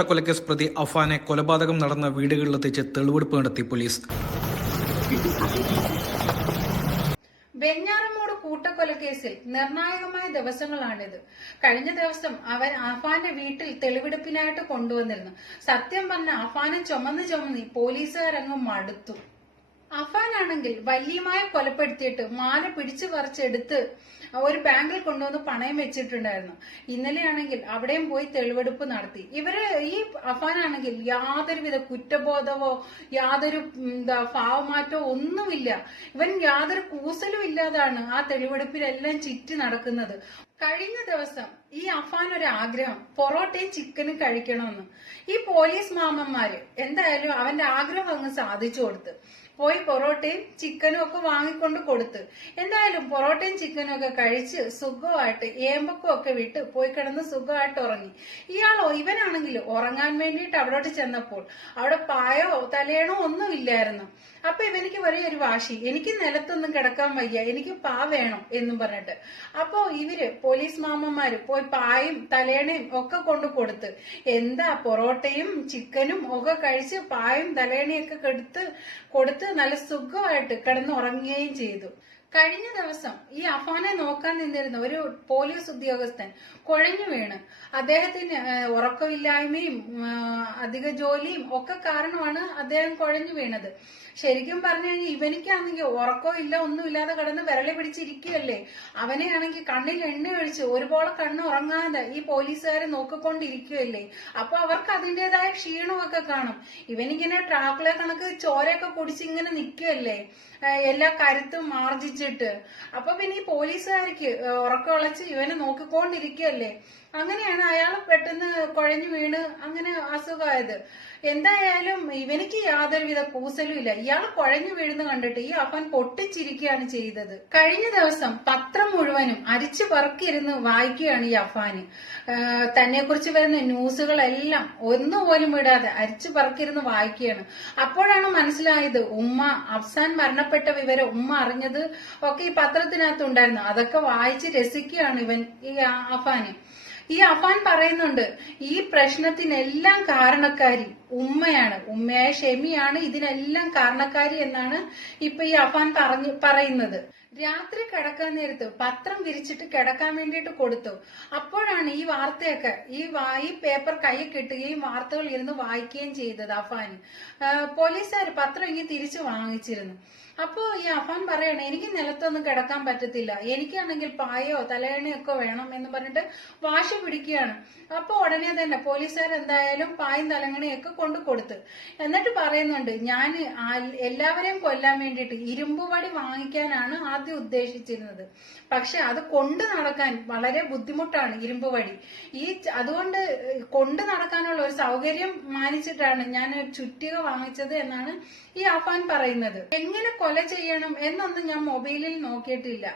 കൂട്ടക്കൊലക്കേസ് പ്രതി അഫാനെ കൊലപാതകം നടന്ന വീടുകളിലെത്തിച്ച് തെളിവെടുപ്പ് നടത്തി പോലീസ്. വെഞ്ഞാറമൂട് കൂട്ടക്കൊലക്കേസിൽ നിർണായകമായ ദിവസങ്ങളാണിത്. കഴിഞ്ഞ ദിവസം അവൻ അഫാന്റെ വീട്ടിൽ തെളിവെടുപ്പിനായിട്ട് കൊണ്ടുവന്നിരുന്നു. സത്യം പറഞ്ഞ അഫാനെ ചുമന്ന് പോലീസുകാരങ്ങ് മടുത്തു. അഫാനാണെങ്കിൽ വല്യമായി കൊലപ്പെടുത്തിയിട്ട് മാല പിടിച്ചു പറിച്ചെടുത്ത് ഒരു ബാങ്കിൽ കൊണ്ടുവന്ന് പണയം വെച്ചിട്ടുണ്ടായിരുന്നു. ഇന്നലെയാണെങ്കിൽ അവിടെയും പോയി തെളിവെടുപ്പ് നടത്തി. ഈ അഫാനാണെങ്കിൽ യാതൊരുവിധ കുറ്റബോധമോ യാതൊരു ഭാവമാറ്റോ ഒന്നുമില്ല. ഇവൻ യാതൊരു കൂസലും ഇല്ലാതാണ് ആ തെളിവെടുപ്പിലെല്ലാം ചുറ്റി നടക്കുന്നത്. കഴിഞ്ഞ ദിവസം ഈ അഫാൻ ഒരു ആഗ്രഹം പൊറോട്ടയും ചിക്കനും കഴിക്കണമെന്ന്. ഈ പോലീസ് മാമന്മാര് എന്തായാലും അവന്റെ ആഗ്രഹം അങ്ങ് സാധിച്ചു കൊടുത്ത് പോയി പൊറോട്ടയും ചിക്കനും ഒക്കെ വാങ്ങിക്കൊണ്ട് കൊടുത്ത് എന്തായാലും പൊറോട്ടയും ചിക്കനും ഒക്കെ കഴിച്ച് സുഖമായിട്ട് ഏമ്പക്കം ഒക്കെ വിട്ട് പോയി കിടന്ന് സുഖമായിട്ട് ഉറങ്ങി. ഇവനാണെങ്കിൽ ഉറങ്ങാൻ വേണ്ടിയിട്ട് അവിടോട്ട് ചെന്നപ്പോൾ അവിടെ പായോ തലയണോ ഒന്നും ഇല്ലായിരുന്നു. അപ്പൊ ഇവനിക്ക് ഒരു വാശി, എനിക്ക് നിലത്തൊന്നും കിടക്കാൻ വയ്യ, എനിക്ക് പാ വേണം എന്നും പറഞ്ഞിട്ട്. അപ്പോ പോലീസ് മാമന്മാര് പോയി പായും തലയണയും ഒക്കെ കൊണ്ട് കൊടുത്ത് പൊറോട്ടയും ചിക്കനും ഒക്കെ കഴിച്ച് പായും തലയണയൊക്കെ കൊടുത്ത് നല്ല സുഖമായിട്ട് കിടന്നുറങ്ങുകയും ചെയ്തു. കഴിഞ്ഞ ദിവസം ഈ അഫാനെ നോക്കാൻ നിന്നിരുന്ന ഒരു പോലീസ് ഉദ്യോഗസ്ഥൻ കുഴഞ്ഞു വീണ്. അദ്ദേഹത്തിന് ഉറക്കമില്ലായ്മയും അധിക ജോലിയും ഒക്കെ കാരണമാണ് അദ്ദേഹം കുഴഞ്ഞു വീണത്. ശരിക്കും പറഞ്ഞു കഴിഞ്ഞാൽ ഇവനിക്കാണെങ്കിൽ ഉറക്കോ ഇല്ല ഒന്നുമില്ലാതെ കിടന്ന് വിരളി പിടിച്ചിരിക്കുകയല്ലേ. അവനെയാണെങ്കിൽ കണ്ണിൽ എണ്ണ ഒഴിച്ച് ഒരുപോലെ കണ്ണ് ഉറങ്ങാതെ ഈ പോലീസുകാരെ നോക്കിക്കൊണ്ടിരിക്കുകയല്ലേ. അപ്പൊ അവർക്ക് അതിന്റേതായ ക്ഷീണമൊക്കെ കാണും. ഇവനിങ്ങനെ ട്രാക്കിലെ കണക്ക് ചോരയൊക്കെ കുടിച്ചിങ്ങനെ നിൽക്കുകയല്ലേ, എല്ലാ കരുത്തും ആർജിച്ചിട്ട്. അപ്പൊ പിന്നെ ഈ പോലീസുകാർക്ക് ഉറക്കമുളച്ച് ഇവനെ നോക്കിക്കൊണ്ടിരിക്കുകയല്ലേ. അങ്ങനെയാണ് അയാൾ പെട്ടെന്ന് കുഴഞ്ഞു വീണ് അങ്ങനെ അസുഖമായത്. എന്തായാലും ഇവനിക്ക് യാതൊരുവിധ കൂസലും ഇല്ല. ഇയാൾ കുഴഞ്ഞു വീഴുന്ന കണ്ടിട്ട് ഈ അഫാൻ പൊട്ടിച്ചിരിക്കുകയാണ് ചെയ്തത്. കഴിഞ്ഞ ദിവസം പത്രം മുഴുവനും അരിച്ചു പറക്കിയിരുന്ന് വായിക്കുകയാണ് ഈ അഫാന്. തന്നെ കുറിച്ച് വരുന്ന ന്യൂസുകളെല്ലാം ഒന്നുപോലും വിടാതെ അരിച്ചു പറക്കിയിരുന്ന് വായിക്കുകയാണ്. അപ്പോഴാണ് മനസ്സിലായത് അഫ്സാൻ മരണപ്പെട്ട വിവരം അറിഞ്ഞത് ഒക്കെ ഈ പത്രത്തിനകത്തുണ്ടായിരുന്നു. അതൊക്കെ വായിച്ച് രസിക്കുകയാണ് ഈ അഫാന്. ഈ അഫാൻ പറയുന്നുണ്ട്, ഈ പ്രശ്നത്തിനെല്ലാം കാരണക്കാരി ഉമ്മയായ ഷെമിയാണ് ഇതിനെല്ലാം കാരണക്കാരി എന്നാണ് ഇപ്പൊ ഈ അഫാൻ പറയുന്നത്. രാത്രി കിടക്കാൻ നേരത്ത് പത്രം വിരിച്ചിട്ട് കിടക്കാൻ വേണ്ടിയിട്ട് കൊടുത്തു. അപ്പോഴാണ് ഈ വാർത്തയൊക്കെ ഈ പേപ്പർ കയ്യിൽ കിട്ടുകയും വാർത്തകൾ ഇരുന്ന് വായിക്കുകയും ചെയ്തത് അഫാൻ. പോലീസുകാർ പത്രം ഇങ്ങനെ തിരിച്ചു വാങ്ങിച്ചിരുന്നു. അപ്പോ ഈ അഫാൻ പറയണേ, എനിക്ക് നിലത്തൊന്നും കിടക്കാൻ പറ്റത്തില്ല, എനിക്കാണെങ്കിൽ പായോ തലയണയൊക്കെ വേണം എന്ന് പറഞ്ഞിട്ട് വാശി പിടിക്കുകയാണ്. അപ്പൊ ഉടനെ തന്നെ പോലീസുകാർ എന്തായാലും പായും തലങ്ങണയൊക്കെ കൊടുത്ത് എന്നിട്ട് പറയുന്നുണ്ട്, ഞാൻ എല്ലാവരെയും കൊല്ലാൻ വേണ്ടിയിട്ട് ഇരുമ്പുവടി വാങ്ങിക്കാനാണ് ആദ്യം ഉദ്ദേശിച്ചിരുന്നത്. പക്ഷെ അത് കൊണ്ടു നടക്കാൻ വളരെ ബുദ്ധിമുട്ടാണ് ഇരുമ്പുവടി. അതുകൊണ്ട് കൊണ്ടു നടക്കാനുള്ള ഒരു സൗകര്യം മാനിച്ചിട്ടാണ് ഞാൻ ചുറ്റിക വാങ്ങിച്ചത് എന്നാണ് ഈ അഫാൻ പറയുന്നത്. എങ്ങനെ കൊല ചെയ്യണം എന്നൊന്നും ഞാൻ മൊബൈലിൽ നോക്കിയിട്ടില്ല.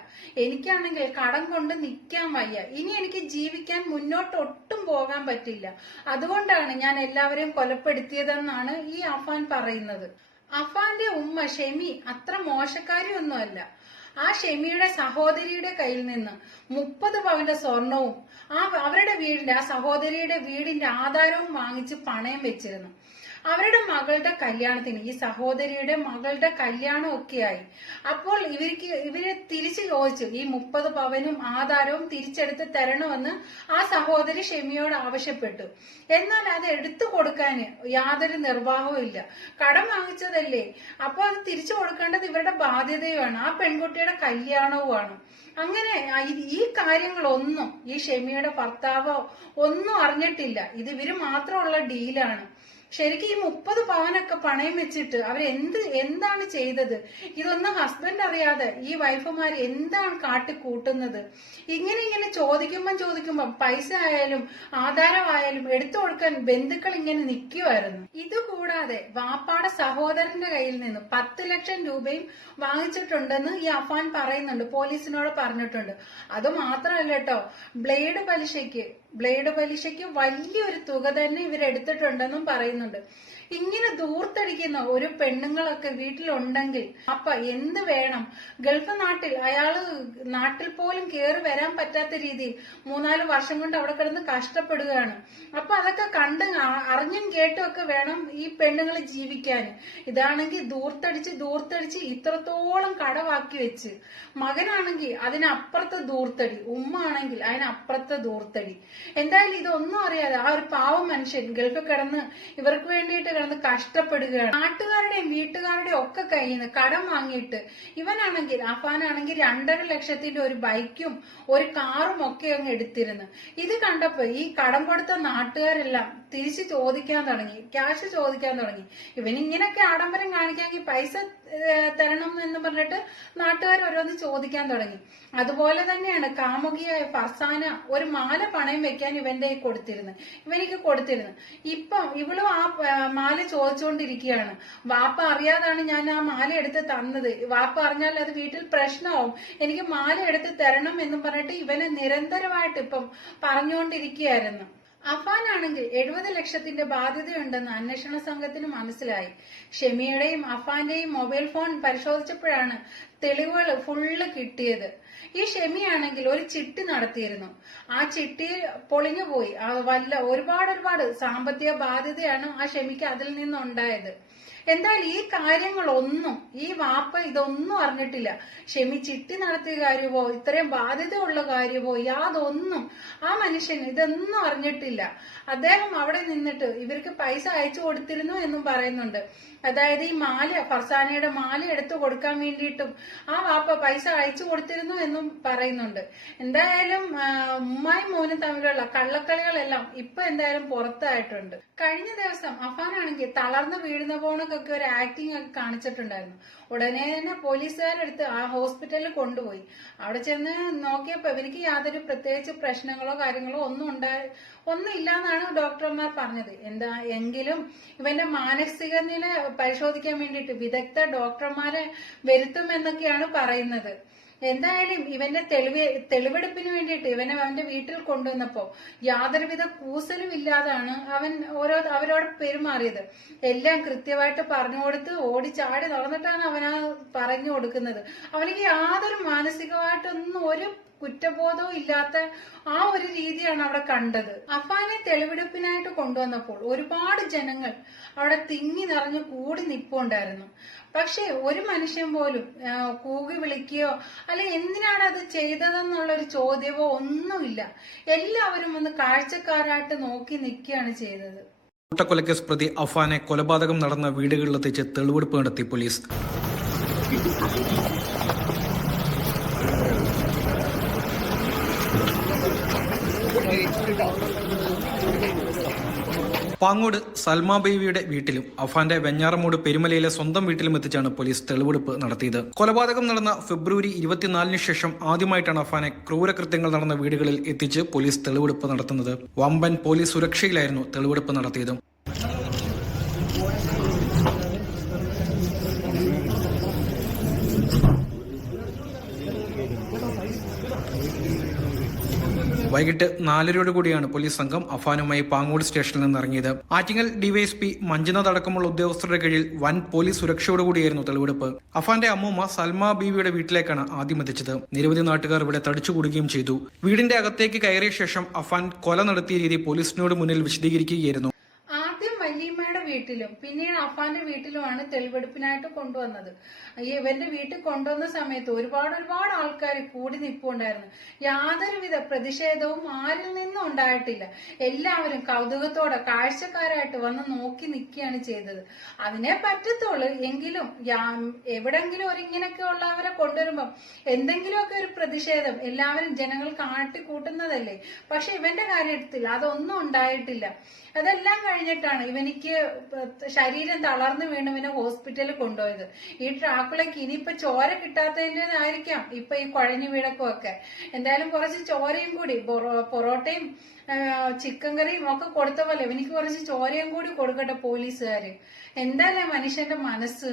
എനിക്കാണെങ്കിൽ കടം കൊണ്ട് നിൽക്കാൻ വയ്യ. ഇനി എനിക്ക് ജീവിക്കാൻ മുന്നോട്ട് ഒട്ടും പോകാൻ പറ്റില്ല. അതുകൊണ്ടാണ് ഞാൻ എല്ലാവരെയും കൊലപ്പെടുത്തിയതെന്നാണ് ഈ അഫാൻ പറയുന്നത്. അഫാന്റെ ഉമ്മ ഷെമി അത്ര മോശക്കാരിയൊന്നുമല്ല. ആ ഷെമിയുടെ സഹോദരിയുടെ കയ്യിൽ നിന്ന് 30 പവന്റെ സ്വർണവും അവരുടെ ആ സഹോദരിയുടെ വീടിന്റെ ആധാരവും വാങ്ങിച്ച് പണയം വെച്ചിരുന്നു. അവരുടെ മകളുടെ കല്യാണത്തിന് ഈ സഹോദരിയുടെ മകളുടെ കല്യാണം ഒക്കെയായി. അപ്പോൾ ഇവര് തിരിച്ചു ചോദിച്ചു, ഈ 30 പവനും ആധാരവും തിരിച്ചെടുത്ത് തരണമെന്ന് ആ സഹോദരി ഷെമിയോട് ആവശ്യപ്പെട്ടു. എന്നാൽ അത് എടുത്തു കൊടുക്കാന് യാതൊരു നിർവാഹവും ഇല്ല. കടം വാങ്ങിച്ചതല്ലേ, അപ്പൊ അത് തിരിച്ചു കൊടുക്കേണ്ടത് ഇവരുടെ ബാധ്യതയുമാണ്, ആ പെൺകുട്ടിയുടെ കല്യാണവുമാണ്. അങ്ങനെ ഈ കാര്യങ്ങളൊന്നും ഈ ഷെമിയുടെ ഭർത്താവോ ഒന്നും അറിഞ്ഞിട്ടില്ല. ഇത് ഇവര് മാത്രമുള്ള ഡീലാണ്. ശരിക്കും ഈ 30 പവനൊക്കെ പണയം വെച്ചിട്ട് എന്താണ് ചെയ്തത്? ഇതൊന്നും ഹസ്ബൻഡ് അറിയാതെ ഈ വൈഫുമാര് എന്താണ് കാട്ടിക്കൂട്ടുന്നത്? ഇങ്ങനെ ചോദിക്കുമ്പം പൈസ ആയാലും ആധാരമായാലും എടുത്തു കൊടുക്കാൻ ബന്ധുക്കൾ ഇങ്ങനെ നിൽക്കുമായിരുന്നു. ഇതുകൂടാതെ വാപ്പാടെ സഹോദരന്റെ കയ്യിൽ നിന്ന് 10 ലക്ഷം രൂപയും വാങ്ങിച്ചിട്ടുണ്ടെന്ന് ഈ അഫാൻ പറയുന്നുണ്ട്, പോലീസിനോട് പറഞ്ഞിട്ടുണ്ട്. അത് മാത്രമല്ല കേട്ടോ, ബ്ലേഡ് പലിശയ്ക്ക് ബ്ലേഡ് പലിശയ്ക്ക് വലിയൊരു തുക തന്നെ ഇവരെടുത്തിട്ടുണ്ടെന്നും പറയുന്നുണ്ട്. ഇങ്ങനെ ദൂർത്തടിക്കുന്ന ഒരു പെണ്ണുങ്ങളൊക്കെ വീട്ടിലുണ്ടെങ്കിൽ അപ്പ എന്ത് വേണം? ഗൾഫ് നാട്ടിൽ അയാള് നാട്ടിൽ പോലും കയറി വരാൻ പറ്റാത്ത രീതിയിൽ 3-4 വർഷം കൊണ്ട് അവിടെ കിടന്ന് കഷ്ടപ്പെടുകയാണ്. അപ്പൊ അതൊക്കെ കണ്ട് അറിഞ്ഞും കേട്ടും ഒക്കെ വേണം ഈ പെണ്ണുങ്ങൾ ജീവിക്കാൻ. ഇതാണെങ്കിൽ ദൂർത്തടിച്ച് ഇത്രത്തോളം കടവാക്കി വെച്ച്, മകനാണെങ്കിൽ അതിനപ്പുറത്തെ ദൂർത്തടി, ഉമ്മ ആണെങ്കിൽ അതിനപ്പുറത്തെ ദൂർത്തടി. എന്തായാലും ഇതൊന്നും അറിയാതെ ആ ഒരു പാവം മനുഷ്യൻ ഗൾഫിൽ കിടന്ന് ഇവർക്ക് വേണ്ടിയിട്ട് കിടന്ന് കഷ്ടപ്പെടുകയാണ്. നാട്ടുകാരുടെയും വീട്ടുകാരുടെയും ഒക്കെ കയ്യിൽ നിന്ന് കടം വാങ്ങിയിട്ട് ഇവനാണെങ്കിൽ അഫാനാണെങ്കിൽ 2.5 ലക്ഷത്തിന്റെ ഒരു ബൈക്കും ഒരു കാറും ഒക്കെ അങ്ങ് എടുത്തിരുന്നു. ഇത് കണ്ടപ്പോ ഈ കടം കൊടുത്ത നാട്ടുകാരെല്ലാം തിരിച്ച് ചോദിക്കാൻ തുടങ്ങി, ക്യാഷ് ചോദിക്കാൻ തുടങ്ങി. ഇവനിങ്ങനെയൊക്കെ ആഡംബരം കാണിക്കാമെങ്കിൽ പൈസ തരണം എന്ന് പറഞ്ഞിട്ട് നാട്ടുകാർ ഓരോന്ന് ചോദിക്കാൻ തുടങ്ങി. അതുപോലെ തന്നെയാണ് കാമുകിയായ ഫർസാന ഒരു മാല പണയം വെക്കാൻ ഇവന്റെ ഇവനിക്ക് കൊടുത്തിരുന്നു. ഇപ്പം ഇവളും ആ മാല ചോദിച്ചുകൊണ്ടിരിക്കുകയാണ്. വാപ്പ അറിയാതാണ് ഞാൻ ആ മാല എടുത്ത് തന്നത്, വാപ്പ അറിഞ്ഞാൽ അത് വീട്ടിൽ പ്രശ്നമാവും, എനിക്ക് മാല എടുത്ത് തരണം എന്നും പറഞ്ഞിട്ട് ഇവനെ നിരന്തരമായിട്ട് ഇപ്പം പറഞ്ഞുകൊണ്ടിരിക്കുകയായിരുന്നു. അഫാനാണെങ്കിൽ 70 ലക്ഷത്തിന്റെ ബാധ്യതയുണ്ടെന്ന് അന്വേഷണ സംഘത്തിന് മനസ്സിലായി. ഷെമിയുടെയും അഫാന്റെയും മൊബൈൽ ഫോൺ പരിശോധിച്ചപ്പോഴാണ് തെളിവുകൾ ഫുള്ള് കിട്ടിയത്. ഈ ഷെമിയാണെങ്കിൽ ഒരു ചിട്ടി നടത്തിയിരുന്നു. ആ ചിട്ടി പൊളിഞ്ഞുപോയി. ഒരുപാട് സാമ്പത്തിക ബാധ്യതയാണ് ആ ഷെമിക്ക് അതിൽ നിന്നുണ്ടായത്. എന്തായാലും ഈ കാര്യങ്ങളൊന്നും ഈ വാപ്പ ഇതൊന്നും അറിഞ്ഞിട്ടില്ല. ഷെമി ചിട്ടി നടത്തിയ കാര്യമോ ഇത്രയും ബാധ്യതയുള്ള കാര്യമോ യാതൊന്നും ആ മനുഷ്യൻ ഇതൊന്നും അറിഞ്ഞിട്ടില്ല. അദ്ദേഹം അവിടെ നിന്നിട്ട് ഇവർക്ക് പൈസ അയച്ചു കൊടുത്തിരുന്നു എന്നും പറയുന്നുണ്ട്. അതായത് ഈ മാല, ഫർസാനയുടെ മാല എടുത്തു കൊടുക്കാൻ വേണ്ടിയിട്ടും ആ വാപ്പ പൈസ അയച്ചു കൊടുത്തിരുന്നു എന്നും പറയുന്നുണ്ട്. എന്തായാലും ഉമ്മായും മോനും തമ്മിലുള്ള കള്ളക്കളികളെല്ലാം ഇപ്പൊ എന്തായാലും പുറത്തായിട്ടുണ്ട്. കഴിഞ്ഞ ദിവസം അഫാനാണെങ്കിൽ തളർന്നു വീഴുന്ന പോണക്കൊക്കെ ഒരു ആക്ടിങ് ഒക്കെ കാണിച്ചിട്ടുണ്ടായിരുന്നു. ഉടനെ തന്നെ പോലീസുകാരെടുത്ത് ആ ഹോസ്പിറ്റലിൽ കൊണ്ടുപോയി. അവിടെ ചെന്ന് നോക്കിയപ്പോ ഇവർക്ക് യാതൊരു പ്രത്യേകിച്ച് പ്രശ്നങ്ങളോ കാര്യങ്ങളോ ഒന്നും ഇല്ലാന്നാണ് ഡോക്ടർമാർ പറഞ്ഞത്. എങ്കിലും ഇവന്റെ മാനസിക നില പരിശോധിക്കാൻ വേണ്ടിയിട്ട് വിദഗ്ധ ഡോക്ടർമാരെ വരുത്തുമെന്നൊക്കെയാണ് പറയുന്നത്. എന്തായാലും ഇവന്റെ തെളിവെടുപ്പിന് വേണ്ടിയിട്ട് ഇവനെ അവന്റെ വീട്ടിൽ കൊണ്ടുവന്നപ്പോ യാതൊരുവിധ കൂസലും ഇല്ലാതാണ് അവരോട് പെരുമാറിയത്. എല്ലാം കൃത്യമായിട്ട് പറഞ്ഞു കൊടുത്ത് ഓടിച്ചാടി നടന്നിട്ടാണ് അവനാ പറഞ്ഞു കൊടുക്കുന്നത്. അവനിക്ക് യാതൊരു മാനസികമായിട്ടൊന്നും ഒരു കുറ്റബോധവും ഇല്ലാത്ത ആ ഒരു രീതിയാണ് അവിടെ കണ്ടത്. അഫാനെ തെളിവെടുപ്പിനായിട്ട് കൊണ്ടുവന്നപ്പോൾ ഒരുപാട് ജനങ്ങൾ അവിടെ തിങ്ങി നിറഞ്ഞു കൂടി നിൽപ്പുണ്ടായിരുന്നു. പക്ഷെ ഒരു മനുഷ്യൻ പോലും കൂകി വിളിക്കുകയോ അല്ലെ എന്തിനാണ് അത് ചെയ്തതെന്നുള്ളൊരു ചോദ്യമോ ഒന്നുമില്ല. എല്ലാവരും ഒന്ന് കാഴ്ചക്കാരായിട്ട് നോക്കി നിൽക്കുകയാണ് ചെയ്തത്. കൂട്ടക്കൊലക്കേസ് പ്രതി അഫാനെ കൊലപാതകം നടന്ന വീടുകളിലെത്തിച്ച് തെളിവെടുപ്പ് നടത്തി പോലീസ്. പാങ്ങോട് സൽമാ ബീവിയുടെ വീട്ടിലും അഫാന്റെ വെഞ്ഞാറമൂട് പെരുമലയിലെ സ്വന്തം വീട്ടിലും എത്തിച്ചാണ് പോലീസ് തെളിവെടുപ്പ് നടത്തിയത്. കൊലപാതകം നടന്ന ഫെബ്രുവരി 24 ശേഷം ആദ്യമായിട്ടാണ് അഫാനെ ക്രൂരകൃത്യങ്ങൾ നടന്ന വീടുകളിൽ എത്തിച്ച് പോലീസ് തെളിവെടുപ്പ് നടത്തുന്നത്. വമ്പൻ പോലീസ് സുരക്ഷയിലായിരുന്നു തെളിവെടുപ്പ് നടത്തിയത്. വൈകിട്ട് 4:30 പോലീസ് സംഘം അഫാനുമായി പാങ്ങോട് സ്റ്റേഷനിൽ നിന്ന് ഇറങ്ങിയത്. ആറ്റിങ്ങൽ ഡിവൈഎസ്പി മഞ്ജുനാഥ് അടക്കമുള്ള ഉദ്യോഗസ്ഥരുടെ കീഴിൽ വൻ പോലീസ് സുരക്ഷയോടുകൂടിയായിരുന്നു തെളിവെടുപ്പ്. അഫാന്റെ അമ്മൂമ്മ സൽമാ ബീവിയുടെ വീട്ടിലേക്കാണ് ആദ്യം എത്തിച്ചത്. നിരവധി നാട്ടുകാർ ഇവിടെ തടിച്ചുകൂടുകയും ചെയ്തു. വീടിന്റെ അകത്തേക്ക് കയറിയ ശേഷം അഫാൻ കൊല നടത്തിയ രീതി പോലീസിനോട് മുന്നിൽ വിശദീകരിക്കുകയായിരുന്നു. വല്യമ്മയുടെ വീട്ടിലും പിന്നീട് അഫാന്റെ വീട്ടിലുമാണ് തെളിവെടുപ്പിനായിട്ട് കൊണ്ടുവന്നത്. ഇവന്റെ വീട്ടിൽ കൊണ്ടുവന്ന സമയത്ത് ഒരുപാട് ആൾക്കാർ കൂടി നിൽപ്പുണ്ടായിരുന്നു. യാതൊരുവിധ പ്രതിഷേധവും ആരിൽ നിന്നും ഉണ്ടായിട്ടില്ല. എല്ലാവരും കൗതുകത്തോടെ കാഴ്ചക്കാരായിട്ട് വന്ന് നോക്കി നിൽക്കുകയാണ് ചെയ്തത്. അതിനെ പറ്റത്തുള്ളൂ. എങ്കിലും എവിടെങ്കിലും ഇങ്ങനെയൊക്കെ ഉള്ളവരെ കൊണ്ടുവരുമ്പം എന്തെങ്കിലുമൊക്കെ ഒരു പ്രതിഷേധം എല്ലാവരും ജനങ്ങൾ കാട്ടിക്കൂട്ടുന്നതല്ലേ. പക്ഷെ ഇവന്റെ കാര്യത്തിൽ അതൊന്നും ഉണ്ടായിട്ടില്ല. അതെല്ലാം കഴിഞ്ഞിട്ടാണ് ഇവനിക്ക് ശരീരം തളർന്നു വീണുവിനെ ഹോസ്പിറ്റലിൽ കൊണ്ടുപോയത്. ഈ ഡ്രാക്കുളയ്ക്ക് ഇനിയിപ്പൊ ചോര കിട്ടാത്തതിൻ്റെതായിരിക്കാം ഇപ്പൊ ഈ കുഴഞ്ഞു വീഴക്കും ഒക്കെ. എന്തായാലും കുറച്ച് ചോരയും കൂടി പൊറോട്ടയും ചിക്കൻ കറിയും ഒക്കെ കൊടുത്ത പോലെ ഇവനിക്ക് കുറച്ച് ചോരയും കൂടി കൊടുക്കട്ടെ പോലീസുകാര്. എന്തായാലും മനുഷ്യന്റെ മനസ്സ്.